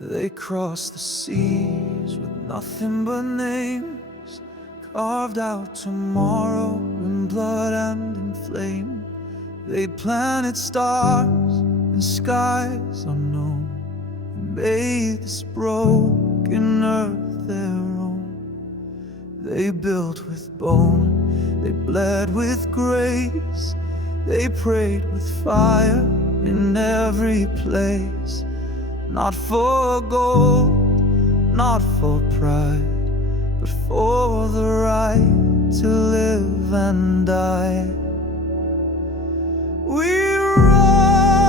They crossed the seas with nothing but names, carved out tomorrow in blood and in flame. They planted stars in skies unknown, and made this broken earth their own. They built with bone, they bled with grace, they prayed with fire in every place. Not for gold, not for pride, but for the right to live and die. We rise,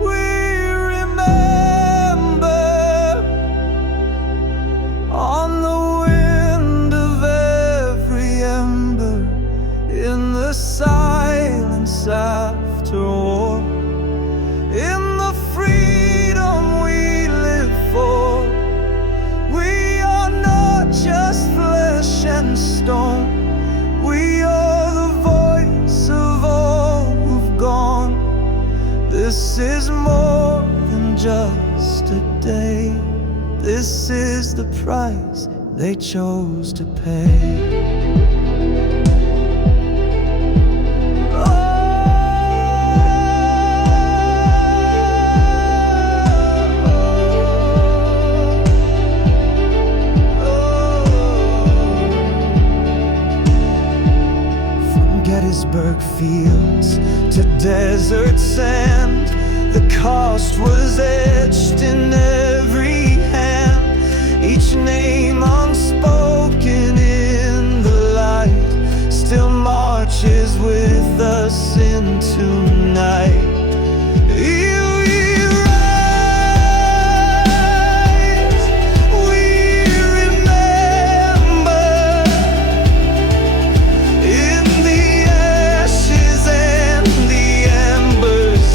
we remember, on the wind of every ember, in the silence after war, in the freedom we live for. We are not just flesh and stone, we are the voice of all who've gone. This is more than just a day, this is the price they chose to pay. Gettysburg fields to desert sand, the cost was etched in every hand. Each name unspoken in the light still marches with us into night.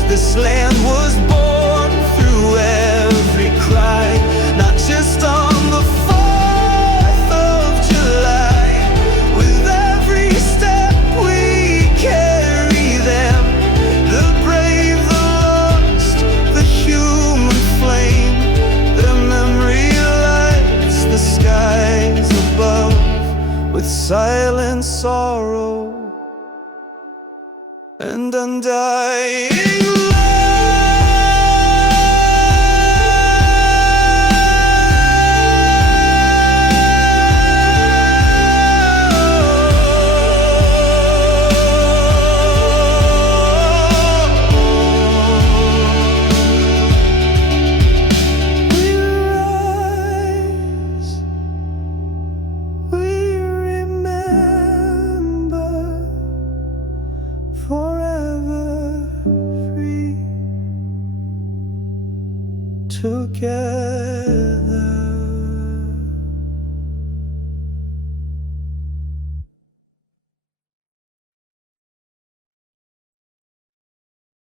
This land was born through every cry, not just on the 4th of July. With every step we carry them, the brave, the lost, the human flame. Their memory lights the skies above with silent sorrow and undying. Forever free together.